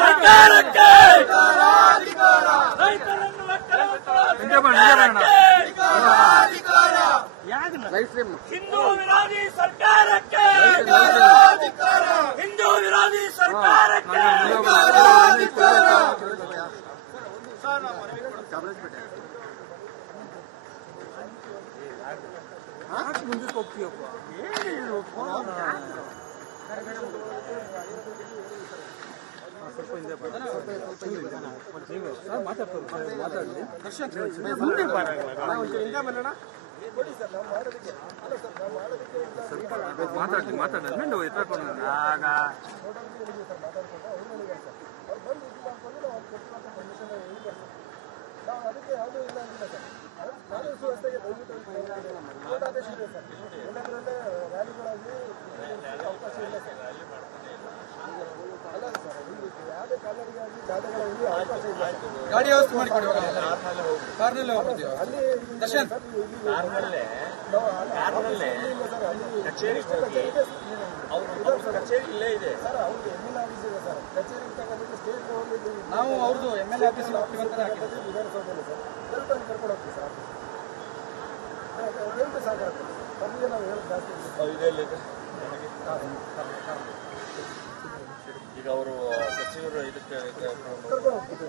ಸರ್ಕಾರಕ್ಕೆ ರೈತರನ್ನು ಹಿಂದೂ ವಿರೋಧಿ ಸರ್ಕಾರಕ್ಕೆ ಹಿಂದೂ ವಿರೋಧಿ ಸರ್ಕಾರಕ್ಕೆ ಮುಂದಕ್ಕೆ ಹೋಗ್ತೀಯಪ್ಪ ಸ್ವಲ್ಪ ಹಿಂದೆ ಮಾತಾಡ್ತಾರೆ ಮಾತಾಡಿದ್ಮೇಲೆ ಎತ್ತಾಕೊಂಡು ಆಗ ಅದಕ್ಕೆ ಯಾವುದೂ ಇಲ್ಲ ಅಂದಿಲ್ಲ ಸರ್. ನಾನು ಸುವ್ಯವಸ್ಥೆಗೆ ಆದೇಶ ಇದೆ ಸರ್. ಎಲ್ಲದರಲ್ಲೇ ರ್ಯಾಲಿಗಳಾಗಲಿ ಅವಕಾಶ ಇಲ್ಲ ಸರ್. ಅಲ್ಲ ಸರ್, ಯಾವುದೇ ಕಾಲರಿಗಾಗಿ ಜಾಥಾಗಳಲ್ಲಿ ಅವಕಾಶ ಇಲ್ಲ. ಗಾಡಿ ವ್ಯವಸ್ಥೆ ಮಾಡಿಕೊಡಿ, ಕಾರ್ನಲ್ಲೇ ಹೋಗ್ತೀವಿ. ಅಲ್ಲಿ ದರ್ಶನ್ ಕಚೇರಿ ಇಲ್ಲೇ ಇದೆ ಸರ್. ಅವ್ರಿಗೆ ಎಮ್ಎಲ್ ಆಫೀಸ್ ಇದೆ ಸರ್. ಕಚೇರಿ ತಗೊಂಡು ಸ್ಟೇಟ್ ಗೌರ್ಮೆಂಟ್ ನಾವು ಅವ್ರದ್ದು ಎಮ್ಎಲ್ಎ ಆಫೀಸ್ ಹೋಗ್ತೀವಿ ಅಂತ ಹಾಕಿದ್ದೀವಿ. ವಿಧಾನಸೌಧದಲ್ಲಿ ಸರ್ ಸ್ವಲ್ಪ ಕರ್ಕೊಂಡು ಹೋಗ್ತೀವಿ ಸರ್. ಹೇಳ್ತೀವಿ ಸಾಕಾಗ್ತದೆ. ತಮಗೆ ನಾವು ಹೇಳೋದು ಜಾಸ್ತಿ ಈಗ ಅವರು ಸಚಿವರು ಇದಕ್ಕೆ ಕರ್ಕೊಂಡು ಹೋಗ್ತೀವಿ.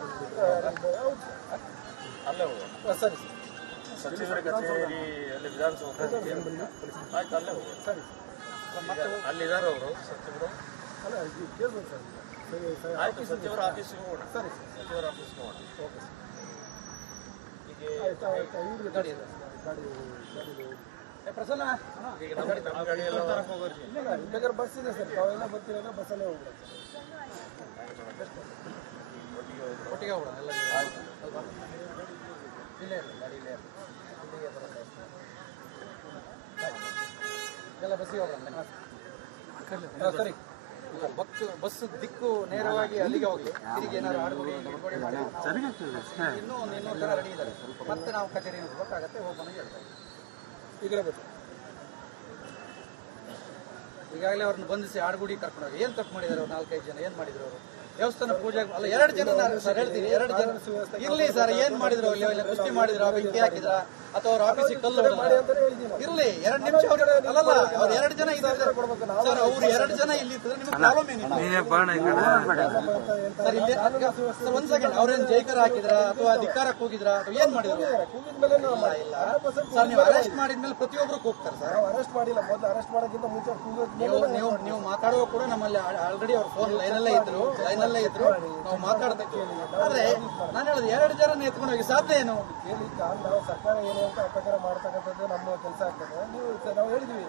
ಅಲ್ಲೇ ಹೋಗೋಣ. ಸರಿ ಸಚಿವರ ಕಚೇರಿ ಅಲ್ಲಿ ವಿಧಾನಸೌಧ ಆಯ್ತು, ಅಲ್ಲೇ ಹೋಗೋಣ. ಸರಿ ಅಲ್ಲಿದ್ದಾರೆ ಅವರು ಸಚಿವರು. ಅಲ್ಲ ಕೇಳ್ಬೋದು ಸರ್. ಸರಿ ಸರಿ ಆಯ್ತು, ಸಚಿವರ ಆಫೀಸಿಗೆ ಹೋಗೋಣ. ಸರಿ ಸಚಿವರ ಆಫೀಸ್ಗೆ ಹೋಗೋಣ. Okay sir. ಈಗ ಇವ್ರಿಗೆ ಗಾಡಿ ಇದೆ ಗಾಡಿ ಪ್ರಸನ್ನ ಈಗ ನಮ್ಮ ಗಾಡಿ ಎಲ್ಲ ಇಲ್ಲ ಬೇಕಾದ್ರೆ ಬಸ್ ಇದೆ ಸರ್. ತಾವೆಲ್ಲ ಬರ್ತೀರಂದ್ರೆ ಬಸ್ಸಲ್ಲೇ ಹೋಗ್ಬಿಡ ಒಟ್ಟಿಗೆ ಹೋಗೋಣ ಎಲ್ಲ. ಇಲ್ಲೇ ಗಾಡಿ ಇಲ್ಲೇ ಎಲ್ಲ ಬಸ್ಸಿಗೆ ಹೋಗೋಣ. ಸರಿ, ಬಸ್ ದಿಕ್ಕು ನೇರವಾಗಿ ಅಲ್ಲಿಗೆ ಹೋಗಿ ತಿರುಗಿ ಏನಾದ್ರು ಆಡುಗುಡಿ ಮಾಡಿ ಇನ್ನೂ ಒಂದು 200 ಜನ ರೆಡಿ ಇದ್ದಾರೆ. ಮತ್ತೆ ನಾವು ಕಚೇರಿ ಹೋಗಬೇಕಾಗತ್ತೆ, ಹೋಗೋಣ ಹೇಳ್ತಾರೆ. ಈ ಕಡೆ ಬರ್ತೀವಿ. ಈಗಾಗಲೇ ಅವ್ರನ್ನ ಬಂಧಿಸಿ ಆಡುಗುಡಿ ಕರ್ಕೊಂಡೋಗಿ ಏನು ತಪ್ಪು ಮಾಡಿದ್ದಾರೆ ಅವ್ರು? 4-5 ಜನ ಏನು ಮಾಡಿದ್ರು ಅವರು? ದೇವಸ್ಥಾನ ಪೂಜೆ ಅಲ್ಲ, 2 ಜನ ಸರ್ ಹೇಳ್ತೀನಿ, 2 ಜನ ಇರ್ಲಿ ಸರ್. ಏನ್ ಮಾಡಿದ್ರು ಅಲ್ಲಿ? ಕುಸ್ತಿ ಮಾಡಿದ್ರ, ಬೆಂಕಿ ಹಾಕಿದ್ರ, ಅಥವಾ ಅವ್ರ ಆಫೀಸಿಗೆ ಕಲ್ಲು ಇರ್ಲಿ? 2 ನಿಮಿಷ ಅಲ್ಲಲ್ಲ, ಅವ್ರು 2 ಜನ ಇದ್ದಾರೆ ಸರ್. ಅವ್ರು 2 ಜನ ಇಲ್ಲಿ ಇದ್ರೆ ನಿಮ್ಗೆ ಪ್ರಾಬ್ಲಮ್ ಏನಿಲ್ಲ ಸರ್. ಇಲ್ಲಿ ಸರ್ ಒಂದ್ ಸೆಕೆಂಡ್, ಅವ್ರೇನ್ ಜೈಕರ್ ಹಾಕಿದ್ರ ಅಥವಾ ಧಿಕ್ಕಾರಕ್ಕೆ ಹೋಗಿದ್ರ ಅಥವಾ ಏನ್ ಮಾಡಿದ್ರು? ಇಲ್ಲ ಸರ್, ನೀವು ಅರೆಸ್ಟ್ ಮಾಡಿದ್ಮೇಲೆ ಪ್ರತಿಯೊಬ್ರು ಹೋಗ್ತಾರೆ ಸರ್. ಅರೆಸ್ಟ್ ಮಾಡಿಲ್ಲ. ಮೊದಲು ಅರೆಸ್ಟ್ ಮಾಡೋಕ್ಕಿಂತ ಮುಂಚೆ ನೀವು ಮಾತಾಡುವ ಕೂಡ ನಮ್ಮಲ್ಲಿ ಆಲ್ರೆಡಿ ಅವ್ರ ಫೋನ್ ಲೈನಲ್ಲೇ ಇದ್ರು ನಾವು ಮಾತಾಡ್ತೇವೆ. ಆದ್ರೆ ನಾನು ಹೇಳೋದು 2 ಜನ ಎತ್ಕೊಂಡೋಗಿ ಸಾಧ್ಯ ಏನು? ನಾವು ಸರ್ಕಾರ ಏನು ಅಂತ ಪ್ರಕಾರ ಮಾಡ್ತಕ್ಕಂಥದ್ದು ನಮ್ಮ ಕೆಲಸ ಆಗ್ತದೆ. ನೀವು ನಾವು ಹೇಳಿದ್ವಿ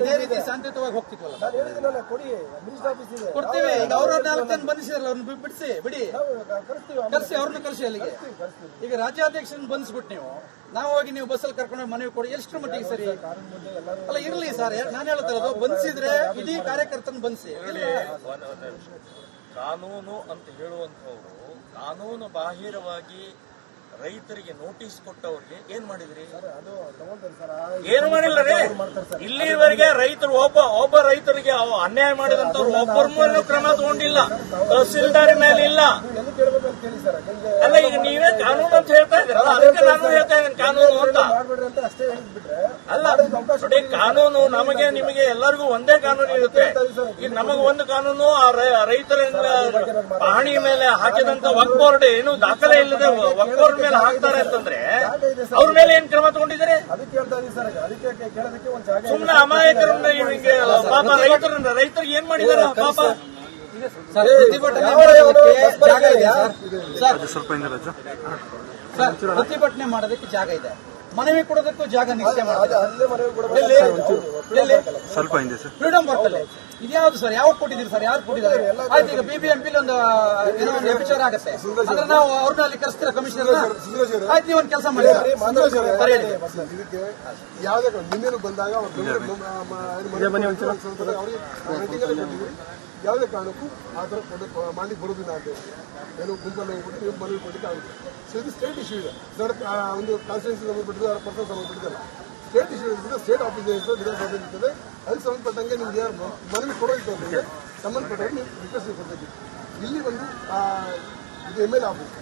ಇದೇ ರೀತಿ ಶಾಂತಿಯುತವಾಗಿ ಹೋಗ್ತಿದ್ವಲ್ಲ. ನಾನು ಹೇಳಿದ್ನಲ್ಲ, ಕೊಡಿ ಮಿನಿಸ್ಟರ್ ಆಫೀಸ್ ಇದೆ, ಕೊಡ್ತೀವಿ. ಈಗ ಅವ್ರ 4 ಜನ ಬಂಧಿಸಿದ್ರಲ್ಲ, ಅವ್ರನ್ನ ಬಿಡಿ, ಕರ್ಸಿ, ಅವ್ರನ್ನ ಕರ್ಸಿ ಅಲ್ಲಿಗೆ. ಈಗ ರಾಜ್ಯಾಧ್ಯಕ್ಷರನ್ನ ಬಂಧಿಸ್ಬಿಟ್ಟು ನಾವು ಹೋಗಿ ನೀವು ಬಸ್ಸಲ್ಲಿ ಕರ್ಕೊಂಡು ಮನವಿ ಕೊಡಿ, ಎಷ್ಟರ ಮಟ್ಟಿಗೆ ಸರಿ? ಅಲ್ಲ ಇರ್ಲಿ ಸರ್, ನಾನು ಹೇಳ್ತಾರದು ಬಂಧಿಸಿದ್ರೆ ಇಡೀ ಕಾರ್ಯಕರ್ತನ ಬಂಧಿಸಿ. ಕಾನೂನು ಅಂತ ಹೇಳುವಂತವರು ಕಾನೂನು ಬಾಹಿರವಾಗಿ ರೈತರಿಗೆ ನೋಟಿಸ್ ಕೊಟ್ಟವ್ರಿಗೆ ಏನ್ ಮಾಡಿದ್ರಿ? ಏನು ಮಾಡಿಲ್ಲ ರೀ. ಇಲ್ಲಿವರೆಗೆ ರೈತರು ಒಬ್ಬ ರೈತರಿಗೆ ಅನ್ಯಾಯ ಮಾಡಿದಂತವ್ರು ಒಬ್ಬರ ಮೇಲೂ ಕ್ರಮ ತಗೊಂಡಿಲ್ಲ, ತಹಸೀಲ್ದಾರ್ ಮೇಲೆ ಇಲ್ಲ. ಅಲ್ಲ, ಈಗ ನೀವೇ ಕಾನೂನು ಅಂತ ಹೇಳ್ತಾ ಇದ್ದೀರಲ್ಲ, ಅದಕ್ಕೆ ನಾನು ಹೇಳ್ತಾ ಇದ್ದೀನಿ ಕಾನೂನು ಅಂತ. ಅಲ್ಲ ನೋಡಿ, ಕಾನೂನು ನಮಗೆ ನಿಮಗೆ ಎಲ್ಲರಿಗೂ ಒಂದೇ ಕಾನೂನು ಇರುತ್ತೆ. ಈಗ ನಮಗೆ ಒಂದು ಕಾನೂನು, ಆ ರೈತರ ಪಹಣಿ ಮೇಲೆ ಹಾಕಿದಂತ ವಕ್ಫ್ ಬೋರ್ಡ್ ಏನು ದಾಖಲೆ ಇಲ್ಲದೆ ವಕ್ಫ್ ಬೋರ್ಡ್ ಮೇಲೆ ಹಾಕ್ತಾರೆ ಅಂತಂದ್ರೆ ಅವ್ರ ಮೇಲೆ ಏನ್ ಕ್ರಮ ತಗೊಂಡಿದ್ದಾರೆ? ಸುಮ್ಮನೆ ಅಮಾಯಕರನ್ನ ಹಿಂಗೆ ಪಾಪ ರೈತರಿಗೆ ಏನ್ ಮಾಡಿದಾರೆ ಪಾಪ? ಪ್ರತಿಭಟನೆ ಮಾಡೋದಕ್ಕೆ ಜಾಗ ಇದೆ, ಮನವಿ ಕೊಡೋದಕ್ಕೂ ಜಾಗ ನಿಶ್ಚಯ ಸ್ವಲ್ಪ ಹಿಂದೆ ಸರ್. ಫ್ರೀಡಂ ಬರ್ತಲ್ಲ, ಇದ್ಯಾವ್ದು ಸರ್? ಯಾವಾಗ ಕೊಟ್ಟಿದ್ದೀರಿ ಸರ್? ಯಾರು ಕೊಟ್ಟಿದ್ದಾರೆ? ಆಯ್ತು, ಈಗ BBMP ಒಂದು ಏನೋ ಒಂದು ವಿಚಾರ ಆಗುತ್ತೆ ಅಂದ್ರೆ ನಾವು ಅವ್ರನ್ನ ಅಲ್ಲಿ ಕರೆಸ್ತೀರ ಕಮಿಷನರ್. ಆಯ್ತು, ನೀವು ಒಂದು ಕೆಲಸ ಮಾಡಿ, ಇದಕ್ಕೆ ಯಾವುದೇ ನಿನ್ನೆ ಬಂದಾಗ ಯಾವುದೇ ಕಾರಣಕ್ಕೂ ಆ ಥರ ಮಾಡ್ಲಿಕ್ಕೆ ಬರೋದಿಲ್ಲ ಅಂತ ಏನು ಗುಂಪಲ್ಲಿ ಹೋಗ್ಬಿಟ್ಟು ನೀವು ಮನವಿ ಕೊಡಲಿಕ್ಕೆ ಆಗುತ್ತೆ. ಸೊ ಇದು ಸ್ಟೇಟ್ ಇಶ್ಯೂ ಇದೆ. ಒಂದು ಕಾನ್ಸ್ಟಿಟ್ಯೂನ್ಸಿ ಸಂಬಂಧಪಟ್ಟಿದ್ದು, ಪರ್ಸನ್ ಸಂಬಂಧಪಟ್ಟಿದ್ದಲ್ಲ, ಸ್ಟೇಟ್ ಇಶ್ಯೂ ಇರ್ತದೆ. ಸ್ಟೇಟ್ ಆಫೀಸ್ ಇರ್ತದೆ, ವಿಧಾನಸಭೆ ಇರ್ತದೆ. ಅದಕ್ಕೆ ಸಂಬಂಧಪಟ್ಟಂಗೆ ನಿಮ್ಗೆ ಮನವಿ ಕೊಡೋದಿತ್ತು ಅಂದ್ರೆ ಸಂಬಂಧಪಟ್ಟವ್ರು ನೀವು ರಿಕ್ವೆಸ್ಟ್ ಕೊಡ್ತೀವಿ. ಇಲ್ಲಿ ಬಂದು ಇದು MLA ಆಫೀಸ್,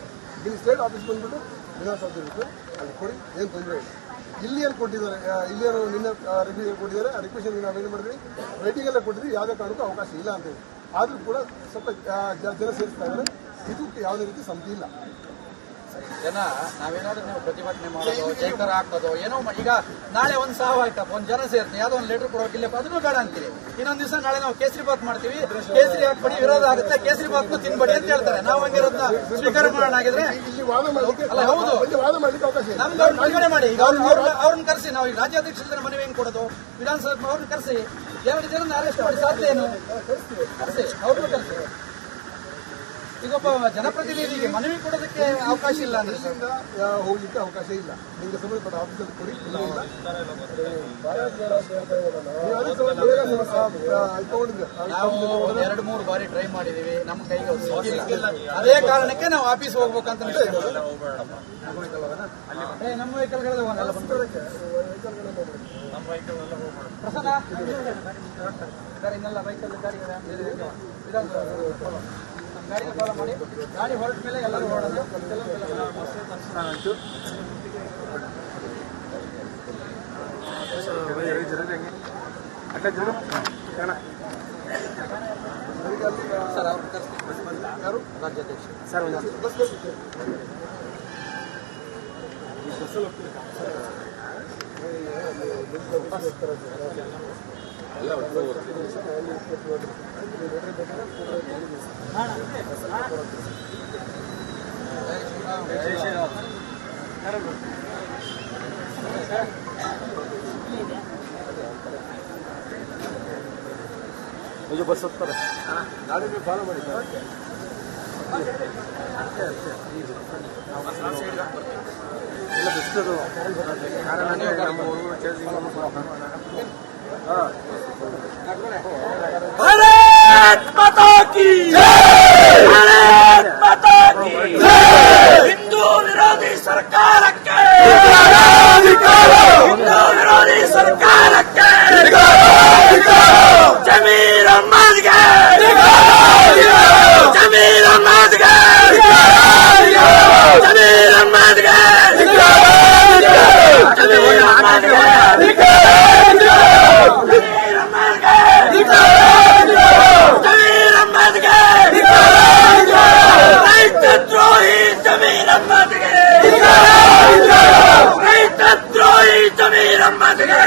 ಇಲ್ಲಿ ಸ್ಟೇಟ್ ಆಫೀಸ್ ಬಂದ್ಬಿಟ್ಟು ವಿಧಾನಸೌಧ ಇರುತ್ತೆ, ಅಲ್ಲಿ ಕೊಡಿ, ಏನು ತೊಂದರೆ ಇಲ್ಲ. ಇಲ್ಲಿ ಏನು ಕೊಟ್ಟಿದ್ದಾರೆ, ಇಲ್ಲಿ ಏನು ನಿನ್ನೆ ರಿವ್ಯೂ ಕೊಟ್ಟಿದ್ದಾರೆ, ಆ ರಿಕ್ವೆಷನ್ ನಾವೇನು ಮಾಡಿದ್ವಿ, ರೈಟಿಂಗೆಲ್ಲ ಕೊಟ್ಟಿದ್ವಿ, ಯಾವುದೇ ಕಾರಣಕ್ಕೂ ಅವಕಾಶ ಇಲ್ಲ ಅಂತೇಳಿ. ಆದರೂ ಕೂಡ ಸ್ವಲ್ಪ ಜನ ಸೇರಿಸ್ತಾ ಇದ್ದಾರೆ. ಇದಕ್ಕೆ ಯಾವುದೇ ರೀತಿ ಸಮಿತಿ ಇಲ್ಲ. ಜನ ನಾವೇನಾದ್ರೂ ನೀವು ಪ್ರತಿಭಟನೆ ಮಾಡೋದು, ಜೈಕಾರ ಹಾಕೋದು ಏನೋ ಈಗ ನಾಳೆ ಒಂದು ಸಾವು ಆಯ್ತಪ್ಪ, ಒಂದು ಜನ ಸೇರ್ತೀವಿ, ಯಾವುದೋ ಒಂದು ಲೆಟರ್ ಕೊಡೋಕಿಲ್ಲ, ಅದನ್ನು ಬೇಡ ಅಂತೀವಿ. ಇನ್ನೊಂದು ದಿವಸ ನಾಳೆ ನಾವು ಕೇಸರಿ ಬಾತ್ ಮಾಡ್ತೀವಿ, ಕೇಸರಿ ಹಾಕ್ಬಿಡಿ, ವಿರೋಧ ಆಗುತ್ತೆ, ಕೇಸರಿ ಬಾತ್ ತಿನ್ಬೇಡಿ ಅಂತ ಹೇಳ್ತಾರೆ. ನಾವು ಹಂಗಿರೋದನ್ನ ಸ್ವೀಕಾರ ಮಾಡೋಣ ಆಗಿದ್ರೆ ಇಲ್ಲಿ ವಾದ ಮಾಡಲಿಕ್ಕೆ ಅಲ್ಲ, ಹೌದು, ವಾದ ಮಾಡಲಿಕ್ಕೆ ಅವಕಾಶ ಇಲ್ಲ. ನಮ್ಗೆ ಅವ್ರನ್ನ ಬಿಡುಗಡೆ ಮಾಡಿ. ಈಗ ಅವ್ರನ್ನ ಕರೆಸಿ, ನಾವು ಈಗ ರಾಜ್ಯಾಧ್ಯಕ್ಷರ ಮನವಿ ಹೆಂಗ್ ಕೊಡೋದು, ವಿಧಾನಸಭೆ ಅವ್ರನ್ನ ಕರೆಸಿ 2 ಜನ ಅರೆಸ್ಟ್ ಮಾಡಿ ಸಾಧ್ಯ ಏನು? ಕರೆಸಿ, ಅವ್ರನ್ನ ಕರೆಸಿ. ಈಗ ಒಬ್ಬ ಜನಪ್ರತಿನಿಧಿಗೆ ಮನವಿ ಕೊಡೋದಕ್ಕೆ ಅವಕಾಶ ಇಲ್ಲ ಅಂದ್ರೆ ಇಲ್ಲಿಂದ ಹೋಗ್ಲಿಕ್ಕೆ ಅವಕಾಶ ಇಲ್ಲ. ನಿಮಗೆ ಸಂಬಂಧಪಟ್ಟ ಆಫೀಸಲ್ಲಿ ಕೊಡಿ. ನಾವು 2-3 ಬಾರಿ ಟ್ರೈ ಮಾಡಿದೀವಿ, ನಮ್ಮ ಕೈಗೆ ಸಿಕ್ಕಿಲ್ಲ. ಅದೇ ಕಾರಣಕ್ಕೆ ನಾವು ಆಫೀಸ್ ಹೋಗ್ಬೇಕಂತ ನಮ್ಮ ವೆಹಿಕಲ್ಗಳೆಲ್ಲ ಪ್ರಸನ್ನ ಸರ್, ಇನ್ನೆಲ್ಲ ವೆಹಿಕಲ್ ಗಾಡಿ ಗಾಡಿಗೆ ಫಾಲೋ ಮಾಡಿ, ಗಾಡಿ ಹೊರಟ ಮೇಲೆ ಎಲ್ಲರೂ ಓಡೋಣ. ಸರ್ ಅವ್ರು ಕರೆಸ್ತೀನಿ. ಯಾರು ರಾಜ್ಯಾಧ್ಯಕ್ಷ ಸರ್? ಇದು ಬಸ್ ಹೋಗ್ತಾರೆ, ನಾಳೆ ನೀವು ಫಾಲೋ ಮಾಡಿ. ಎಲ್ಲ ಬೆಸ್ತದು भारत माता की जय, भारत माता की जय। हिंदू विरोधी सरकार के, हिंदू विरोधी सरकार के, जमीर अहमद के, जमीर अहमद के, जमीर अहमद के, जमीर अहमद के, ರೈತದ್ರೋಹಿ ಜಮೀರ್ ಅಹ್ಮದ್ಗೆ, ರೈತದ್ರೋಹಿ ಜಮೀರ್ ಅಹ್ಮದ್ಗೆ.